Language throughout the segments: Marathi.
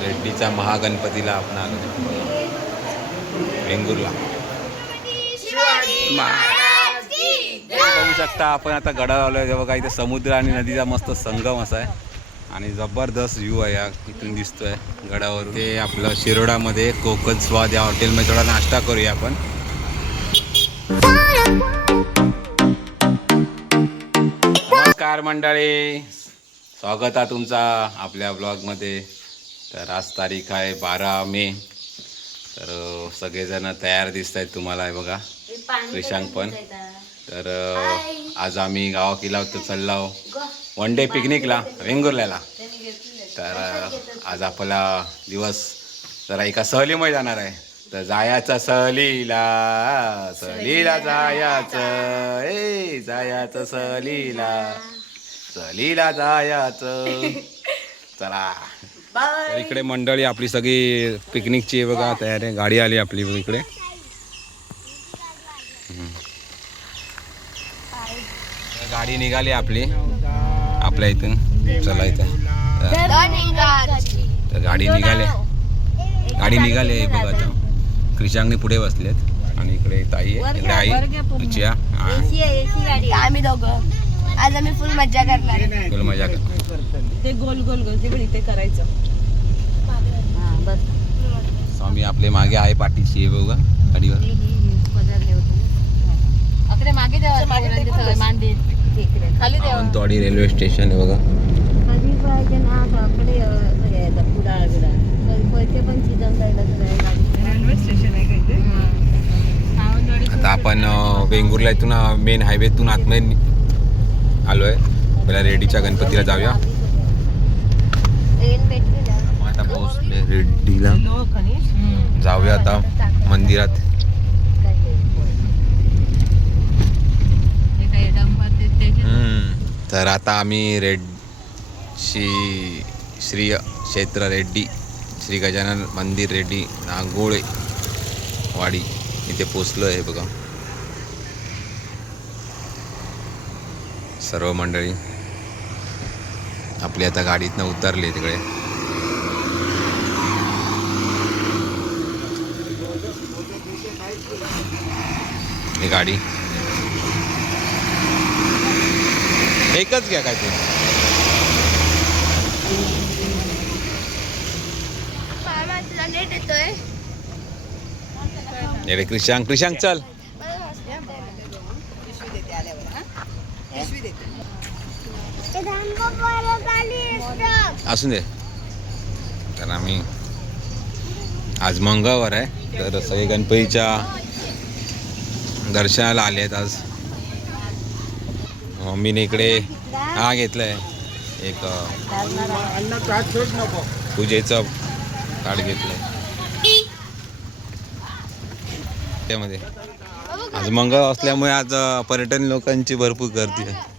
रेड्डीचा महागणपतीला आपण आलो वेंगुर्ला. बघू शकता आपण आता गडावर आलोय. जेव्हा काही इथे समुद्र आणि नदीचा मस्त संगम असा आहे आणि जबरदस्त व्ह्यू आहे. या इथून दिसतोय गडावरून. ते आपलं शिरोडामध्ये कोकण स्वाद या हॉटेलमध्ये थोडा नाश्ता करूया आपण. नमस्कार मंडळी, स्वागत आहे तुमचा आपल्या ब्लॉगमध्ये. तर आज तारीख आहे 12 मे. तर सगळेजण तयार दिसत आहेत तुम्हाला. आहे बघा क्रिशांक पण. तर आज आम्ही गावा किल्ला चाललो वन डे पिकनिकला वेंगुर्ल्याला. तर आज आपला दिवस जरा एका सहलीमध्ये जाणार आहे. तर जायचं सहलीला, सहलीला जायचं, जायचं सहलीला, सहलीला जायचं. चला. तर इकडे मंडळी आपली सगळी पिकनिकची बघा तयारी आहे. गाडी आली आपली इकडे. गाडी निघाली आपली आपल्या इथून. चला इथं तर गाडी निघाली बघा. आता क्रिशांकने पुढे बसलेत आणि इकडे ताई आहे, इकडे आई रुचिया. आम्ही दोघं आज आम्ही फुल मजा करणार. फुल मजा कर. ते गोल गोल गोल ते पण इथे करायचं. स्वामी आपले मागे आहे पाठीशी आहे बघा गाडीवर. तोडी रेल्वे स्टेशन आहे बघा. आता आपण वेंगुर्ला इथून मेन हायवेतून आतमध्ये आलोय. पहिला रेड्डीच्या गणपतीला जाऊया. आता पोहोचले रेड्डीला. जाऊया आता मंदिरात. तर आता आम्ही श्री क्षेत्र रेड्डी श्री गजानन मंदिर रेड्डी नागोळे वाडी इथे पोचलो आहे बघा. सर्व मंडळी आपली आता गाडीतनं उतरली तिकडे. ही गाडी एकच घ्या काय ते. अरे क्रिशांक चल. असून दे. तर आम्ही आज मंगळवार आहे तर सगळे गणपतीच्या दर्शनाला आले आहेत आज. मम्मीने इकडे हा घेतलाय एक पूजेचं कार्ड घेतलंय. त्यामध्ये आज मंगळ असल्यामुळे आज पर्यटन लोकांची भरपूर गर्दी आहे.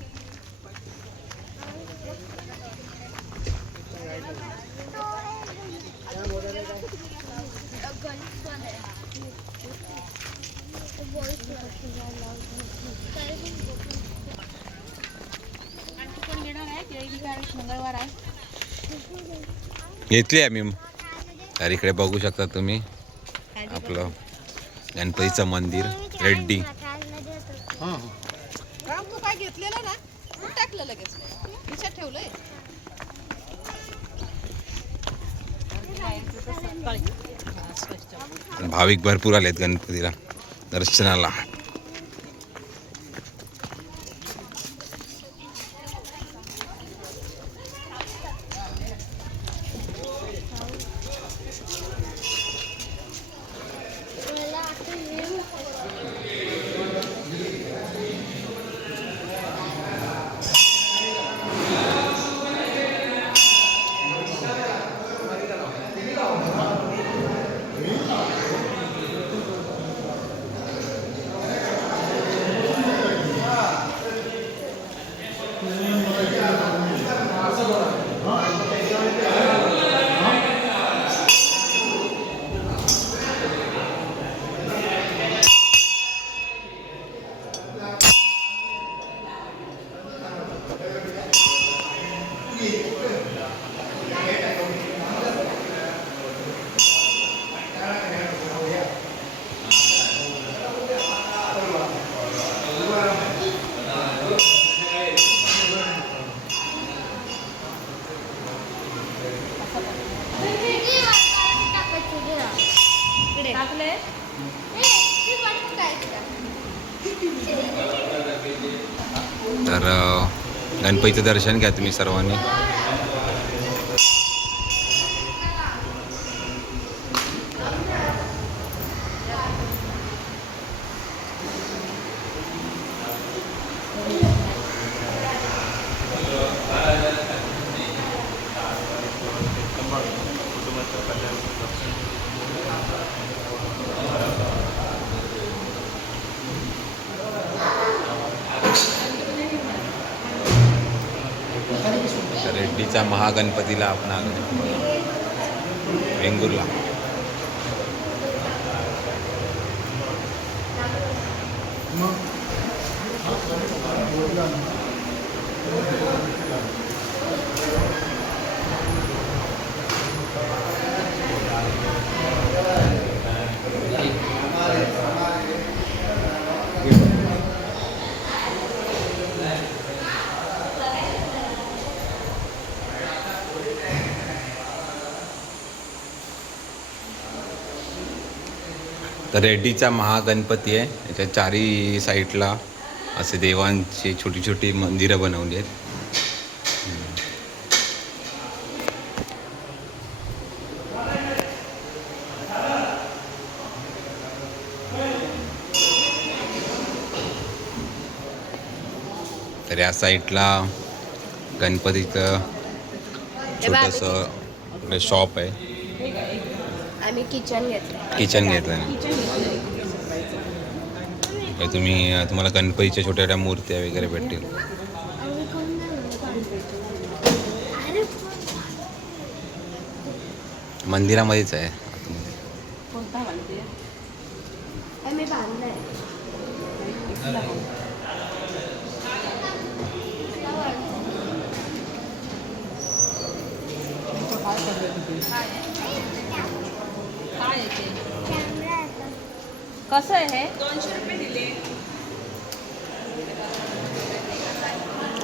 घेतली आम्ही. तर इकडे बघू शकता तुम्ही आपलं गणपतीचं मंदिर रेड्डी. भाविक भरपूर आलेत गणपतीला दर्शनाला. आणले तर गणपतीचं दर्शन घ्या तुम्ही सर्वांनी. तर रेड्डीचा महागणपतीला आपण आलो वेंगुर्ला. तर रेड्डीचा महागणपती आहे. याच्या चारी साईडला असे देवांची छोटी छोटी मंदिरं बनवली आहेत. तर या साईडला गणपतीचं छोटंसं शॉप आहे. आम्ही किचन घेतलं. किचन घेतलं ना. तुम्हाला गणपतीच्या छोट्या छोट्या मूर्त्या वगैरे भेटतील. मंदिरामध्येच आहे आतमध्ये. कोणता म्हणते आम्ही बांधलाय. काय येते कसं आहे हे 200 रुपये दिले.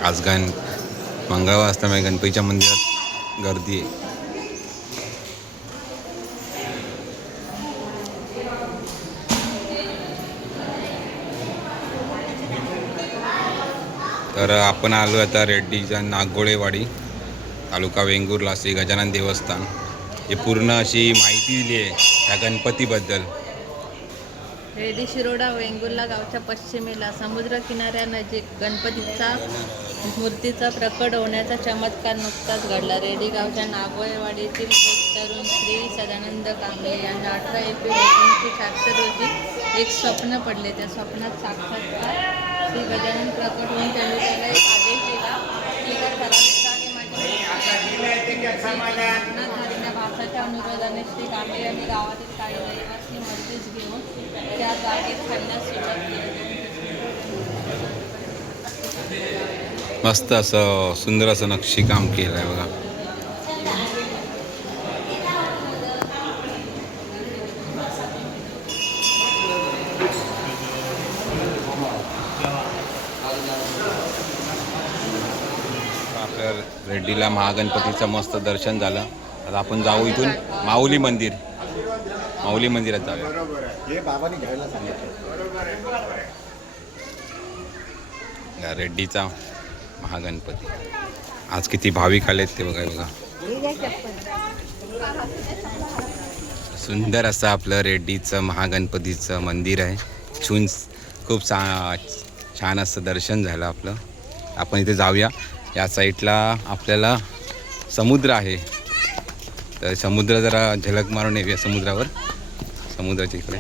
आज मंगळवार असल्यामुळे गणपतीच्या मंदिरात गर्दी आहे. तर आपण आलो आता रेड्डीच्या नागोळेवाडी, तालुका वेंगुर्ला, श्री गजानन देवस्थान. हे पूर्ण अशी माहिती दिली आहे त्या गणपतीबद्दल. रेडी शिरोडा वेंगुर्ला गावच्या पश्चिमेला समुद्र किनाऱ्यानजीक गणपतीचा मूर्तीचा प्रकट होण्याचा चमत्कार नुकताच घडला. रेडी गावच्या नागोळेवाडीतील एक तरुण श्री सदानंद कांबळे यांना 18 एप्रिल 1976 रोजी एक स्वप्न पडले. त्या स्वप्नात साक्षात्कार श्री गजानन प्रकट होऊन त्यांनी त्याला एक आदेश दिला की झालेल्या भाषाच्या अनुरोधाने श्री कांबळे यांनी गावातील काही रहिवासी मजलीस घेऊन त्या जागेत खाण्यास सुरुवात केली. मस्त असं सुंदर असं नक्षीकाम केलं आहे बघा. आपल्या रेड्डीला महागणपतीचं मस्त दर्शन झालं. आता आपण जाऊ इथून माऊली मंदिरात जाऊया. हे बाबांनी घ्यायला सांगितलं. रेड्डीचा महागणपती. आज किती भाविक आलेत ते बघा. सुंदर असं आपलं रेड्डीचं महागणपतीचं मंदिर आहे. खूप छान असं दर्शन झालं आपलं. आपण इथे जाऊया. या साईडला आपल्याला समुद्र आहे, तर समुद्र जरा झलक मारून येऊया समुद्रावर. समुद्राच्या इकडे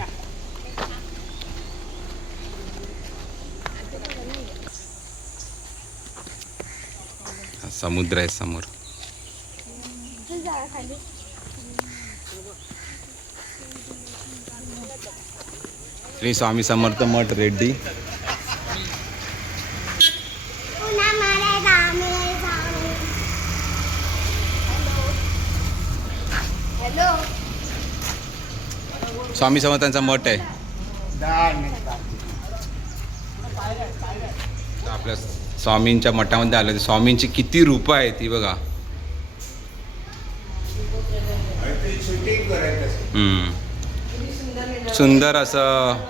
समुद्र आहे समोर. श्री स्वामी समर्थ मठ रेड्डी. हॅलो. स्वामी समर्थांचा मठ आहे. आपल्या स्वामींच्या मठामध्ये आलं. स्वामींची किती रूपं आहेत ती बघा. सुंदर असं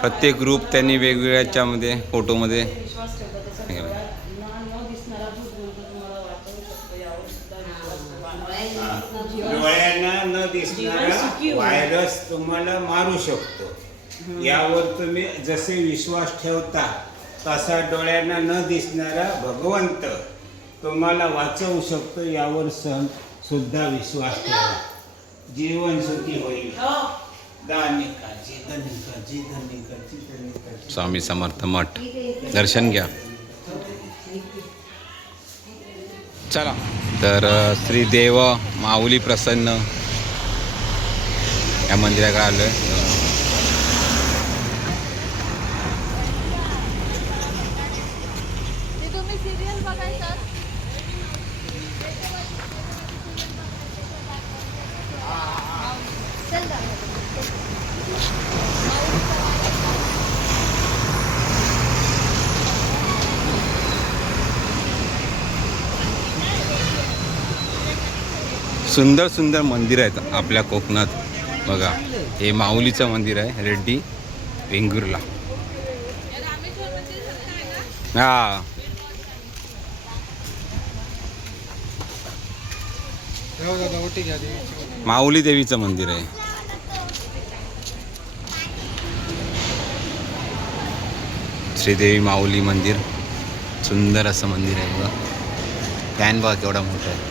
प्रत्येक ग्रुप त्यांनी वेगवेगळ्या याच्यामध्ये फोटोमध्ये डोळ्यांना न दिसणारा व्हायरस तुम्हाला मारू शकतो. यावर तुम्ही जसे विश्वास ठेवता तसा डोळ्यांना न दिसणारा भगवंत तुम्हाला वाचवू शकतो. यावर सुद्धा विश्वास ठेवा. जीवन सुखी होईल. दानिकाची धनिकाची धनिकाची धनिकाची. स्वामी समर्थ मठ दर्शन घ्या. चला तर श्री देव माऊली प्रसन्न या मंदिराकडे आलोय. तुम्ही सिरियल बघायचं सुंदर सुंदर मंदिर आहेत आपल्या कोकणात. बघा हे माऊलीचं मंदिर आहे रेड्डी वेंगुर्ला. हा माऊली देवीचं मंदिर आहे. श्रीदेवी माऊली मंदिर सुंदर असं मंदिर आहे बघा. फॅन बघा केवढा मोठा आहे.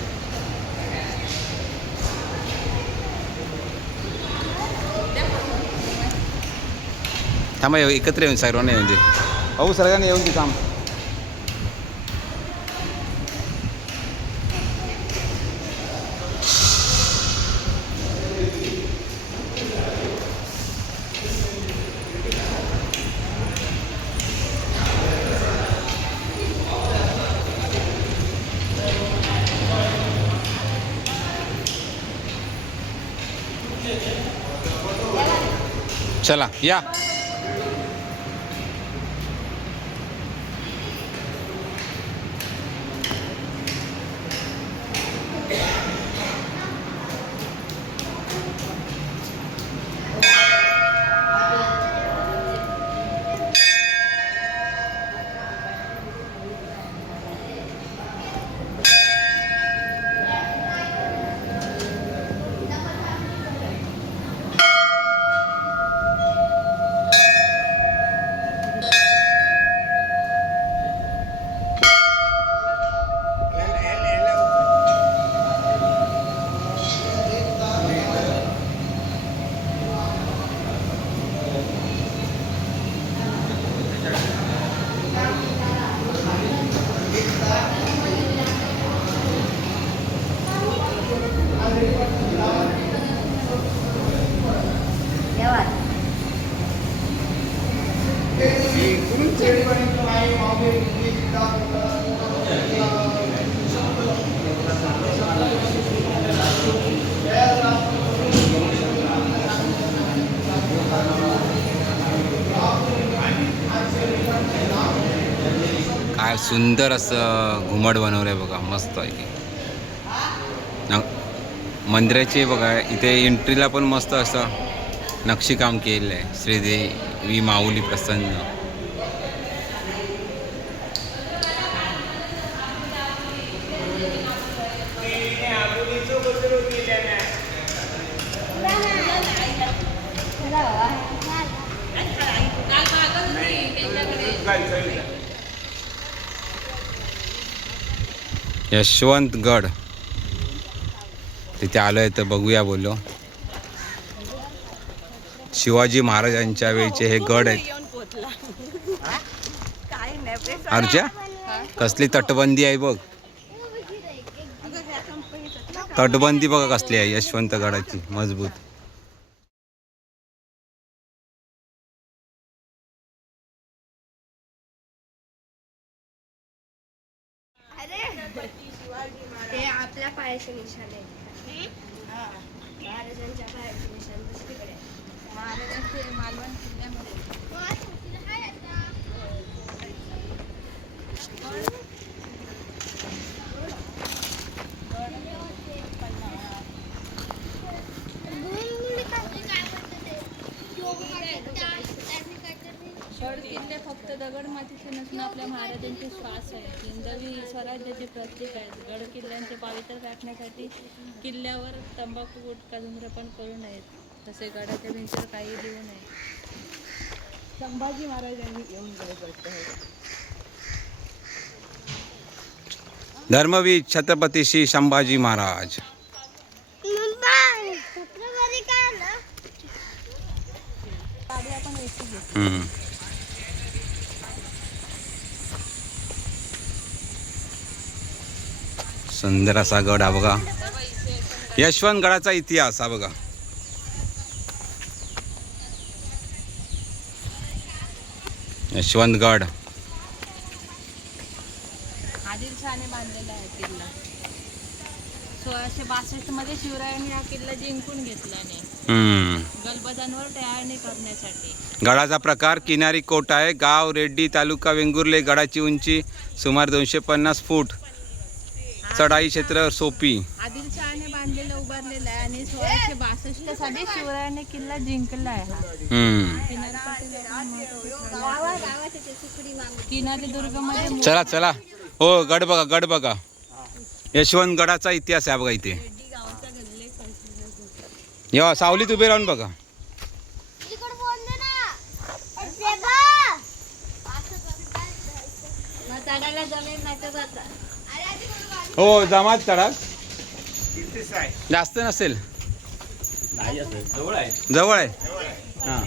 थांबा एकत्र येऊन सर्वांना येऊन दे. भाऊ सर्वांना येऊन दे थांब. चला या. काय सुंदर असं घुमट बनवलं आहे बघा. मस्त आहे मंदिराचे बघा. इथे एंट्रीला पण मस्त असं नक्षीकाम केलेलं आहे. श्रीदेवी माऊली प्रसन्न. यशवंतगड तिथे आलोय तर बघूया बोललो. शिवाजी महाराजांच्या वेळचे हे गड आहेत. अर्जा कसली तटबंदी आहे बघ. तटबंदी बघा कसली आहे यशवंतगडाची मजबूत. ते आपल्या पायाचे निशाण आहे. महाराजांच्या पायाचे निशाण दुसरीकडे. महाराजांचे मालवण किल्ल्यामध्ये दगड मातीचे नसून आपल्या महाराजांचे श्वास आहे. हिंदवी स्वराज्याचे प्रतीक आहेत. गड किल्ल्यांचे पावित्र्य राखण्यासाठी किल्ल्यावर तंबाखू गुटखा धूम्रपान करू नयेत. तसे गडाच्या भिंतीवर काही लिहू नये. संभाजी महाराजांनी येऊन गड धर्मवीर छत्रपती श्री संभाजी महाराज. हम्म. सुंदर असा गड हा बघा. यशवंत गडाचा इतिहास हा बघा. यशवंतगड आदिलशहाने बांधलेला आहे किल्ला. 1662 मध्ये शिवरायांनी हा किल्ला जिंकून घेतल्याने गलबतांवर टेहाळणी करण्यासाठी. गडाचा प्रकार किनारी कोट आहे. गाव रेड्डी, तालुका वेंगुर्ले. गडाची उंची सुमारे 250 फूट. चढाई क्षेत्र सोपी. आदिलशहाने बांधलेला उभारलेला आहे आणि 1662 साली शिवरायांनी किल्ला जिंकला आहे. हा किनारी दुर्गमध्ये चला चला. हो गड बघा, गड बघा. यशवंत गडाचा इतिहास आहे बघा इथे. या सावलीत उभे राहून बघा. हो जमात चढा. जास्त नसेल. जवळ आहे. हां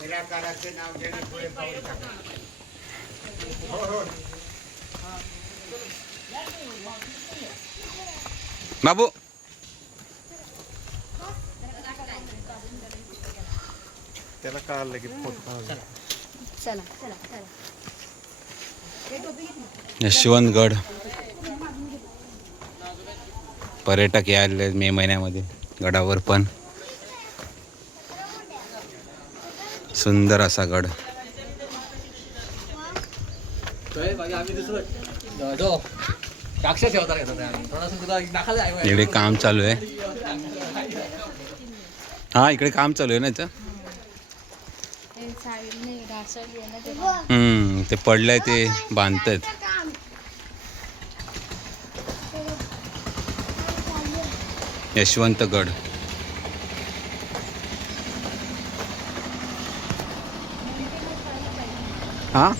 निराकाराचे नाव घेणे पुढे पाऊल टाका. बाबू त्याला कळालं की फोटो चला चला चला. यशवंतगड पर्यटक यायले मे महिन्यामध्ये गडावर पण. सुंदर असा गड. इकडे काम चालू आहे. हा इकडे काम चालू आहे ना इथं. ते पडलंय ते बांधतात. यशवंतगड. हा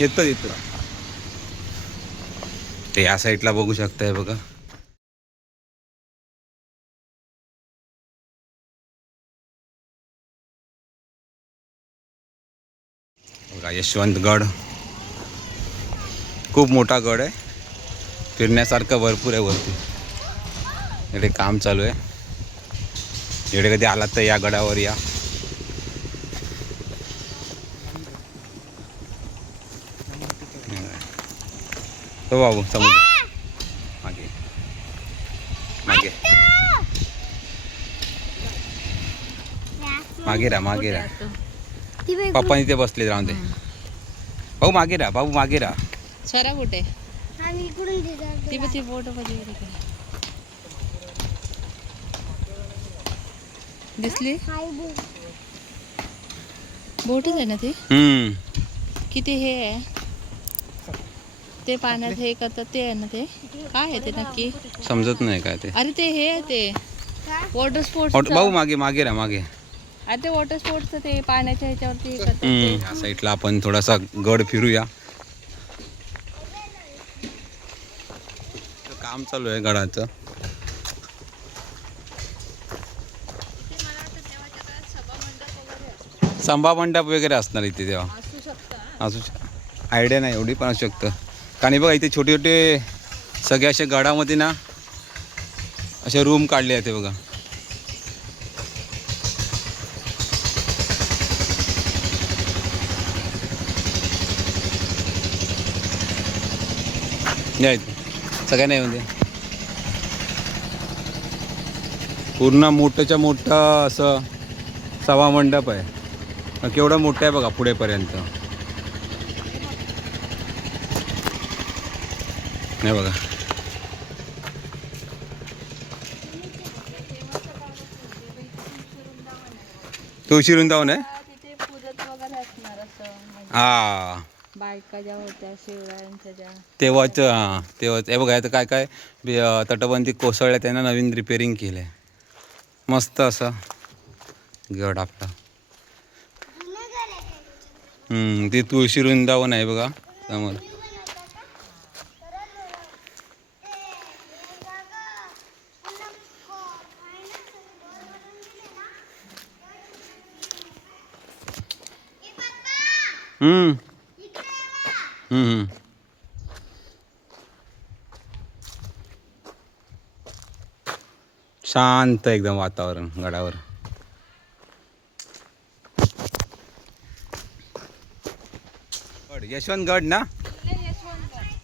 येतं येतं. ते या साईडला बघू शकताय बघा. बघा यशवंतगड खूप मोठा गड आहे. फिरण्यासारखं भरपूर आहे वरती. इकडे काम चालू आहे. इकडे कधी आलात तर या गडावर या. हो बाबू समुद्र मागे मागे मागे राहा मागे राहा. पप्पानी ते बसले राहून दे. भाऊ मागे राहा. बाबू मागे राहा. स्वरा कुठे ती ती बोट दिसली. बोटच आहे ना ती. किती हे आहे ते पाण्यात हे करतात ते आहे ना. ते काय आहे ते नक्की समजत नाही काय ते. अरे ते हे आहे ते वॉटर स्पोर्ट्स. भाऊ मागे मागे राहा मागे. अरे ते वॉटर स्पोर्ट्सचं ते पाण्याच्या ह्याच्यावरती हे करतात ते. या साईडला आपण थोडासा गड फिरूया. काम चालू आहे गडाचं. सभा मंडप वगैरे असणार इथे तेव्हा. असू आयडिया नाही एवढी पण असू शकतं. कारण बघा इथे छोटे छोटे सगळे असे गडामध्ये ना असे रूम काढले आहेत बघा. या इथे सगळ्यांना येऊन दे. पूर्ण मोठंच्या मोठं असं सभा मंडप आहे. केवढं मोठं आहे बघा पुढेपर्यंत. नाही बघा. तुळशी वृंदावन आहे. तिथे पूजत वगैरे असणार असं म्हणजे हा बायका ज्या होत्या शिवरायांच्या ज्या तेव्हाच हां तेव्हाच. हे बघा आता काय काय तटबंदी कोसळल्या त्यांना नवीन रिपेअरिंग केलं आहे. मस्त असं गड आपला. ते तुळशी वृंदावन आहे बघा समोर. हम्म हम्म. शांत एकदम वातावरण गडावर. यशवंतगड ना,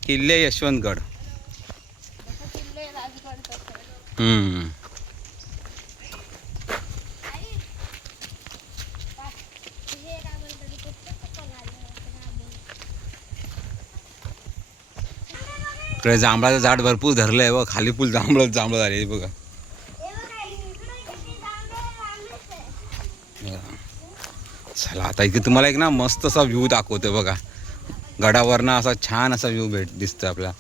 किल्ले यशवंतगड. हम्म. इकडे जांभळाचं झाड भरपूर धरलंय व खाली पूल जांभळं झाले बघा. चला आता इथे तुम्हाला एक ना मस्त असा व्ह्यू दाखवतोय बघा. गडावरनं असा छान असा व्ह्यू दिसतोय आपला.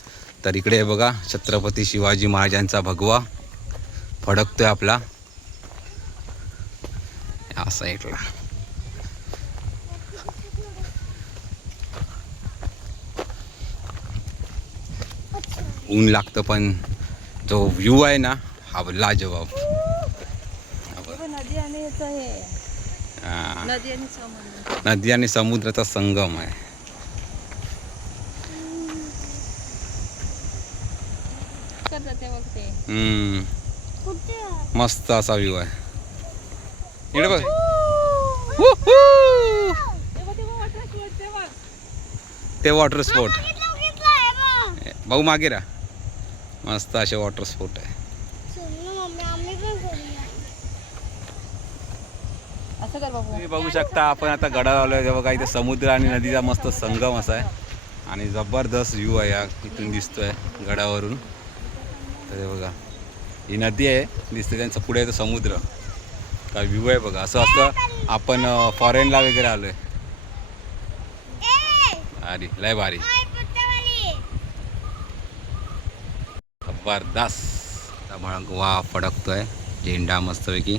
तर इकडे बघा छत्रपती शिवाजी महाराजांचा भगवा फडकतोय आपला या साईडला. ऊन लागतं पण जो व्ह्यू आहे ना हा लाजवाब. नदी आणि याचं हे नदी आणि समुद्र. नदी आणि समुद्राचा संगम आहे. मस्त असा व्ह्यू आहे. इकडे बघ. ते वॉटर स्पोर्ट भाऊ मागे रा. मस्त असे वॉटर स्पोर्ट आहे. तुम्ही बघू शकता आपण आता गडावर आलोय. बघा इथे समुद्र आणि नदीचा मस्त संगम असा आहे आणि जबरदस्त व्ह्यू आहे या इथून दिसतोय गडावरून. तर हे बघा ही नदी आहे दिसते, त्यांचं पुढे येतं समुद्र. काय व्ह्यू आहे बघा. असं असतं आपण फॉरेनला वगैरे आलोय. भारी लय भारी जबरदस्त. वा फडकतोय झेंडा मस्तपैकी.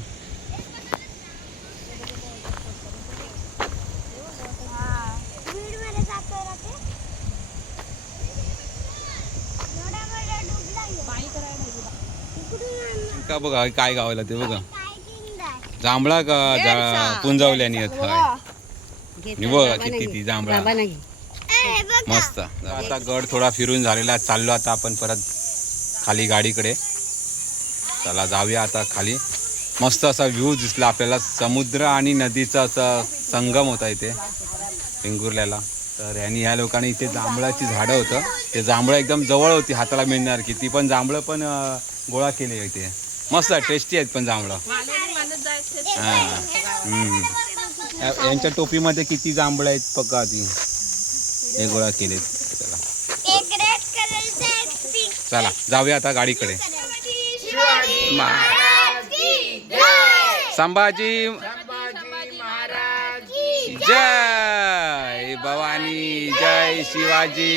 का बघा काय गावाला ते बघा जांभळा का पुंजावल्यानी येत बघा किती ती जांभळा मस्त. आता गड थोडा फिरून झालेला चाललो आता आपण परत खाली गाडीकडे. चला जाऊया आता खाली. मस्त असा व्ह्यू दिसला आपल्याला. समुद्र आणि नदीचा असा संगम होता इथे वेंगुर्ल्याला. तर यांनी ह्या लोकांनी इथे जांभळाची झाडं होतं ते जांभळं एकदम जवळ होती हाताला मिळणार की ती पण जांभळं पण गोळा केले इथे. मस्त टेस्टी आहेत पण जांभळं. यांच्या टोपीमध्ये किती जांभळं आहेत बघा ती हे गोळा केलेत. चला जाऊया आता गाडीकडे. संभाजी जय भवानी जय शिवाजी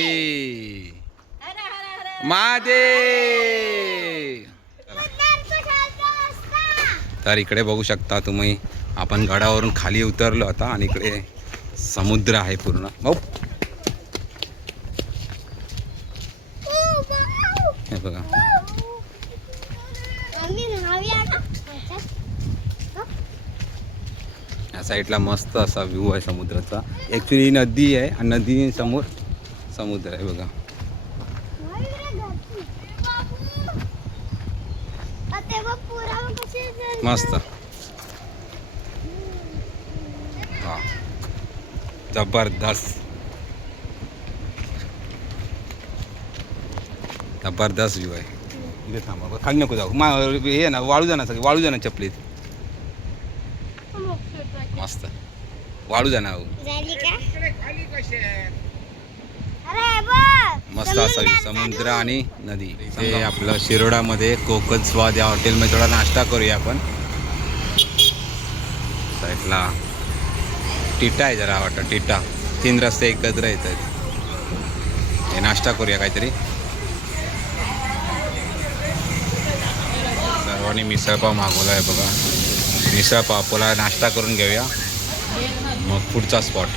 महादेव. तर इकडे बघू शकता तुम्ही आपण गडावरून खाली उतरलो आता आणि इकडे समुद्र आहे पूर्ण. हे बघा या साईडला मस्त असा व्ह्यू आहे समुद्राचा. ॲक्च्युली नदी आहे आणि नदी समोर समुद्र आहे बघा. मस्त हा जबरदस्त जबरदस्त व्ह्यू आहे. इथे थांबा खाली नको जाऊ. हे ना वाळू जाणार सगळे वाळू जाणार चपलीत. मस्त वाळू जाणार. मस्त असावी समुद्र आणि नदी. ते आपलं शिरोडामध्ये कोकण स्वाद या हॉटेलमध्ये थोडा नाश्ता करूया आपण. साईडला टिटा आहे जरा वाटतं, टिटा 3 रस्ते एकत्र येतात. हे नाश्ता करूया काहीतरी. सर्वांनी मिसळपाव मागवला आहे बघा. मिसळपाव आपला नाश्ता करून घेऊया, मग पुढचा स्पॉट.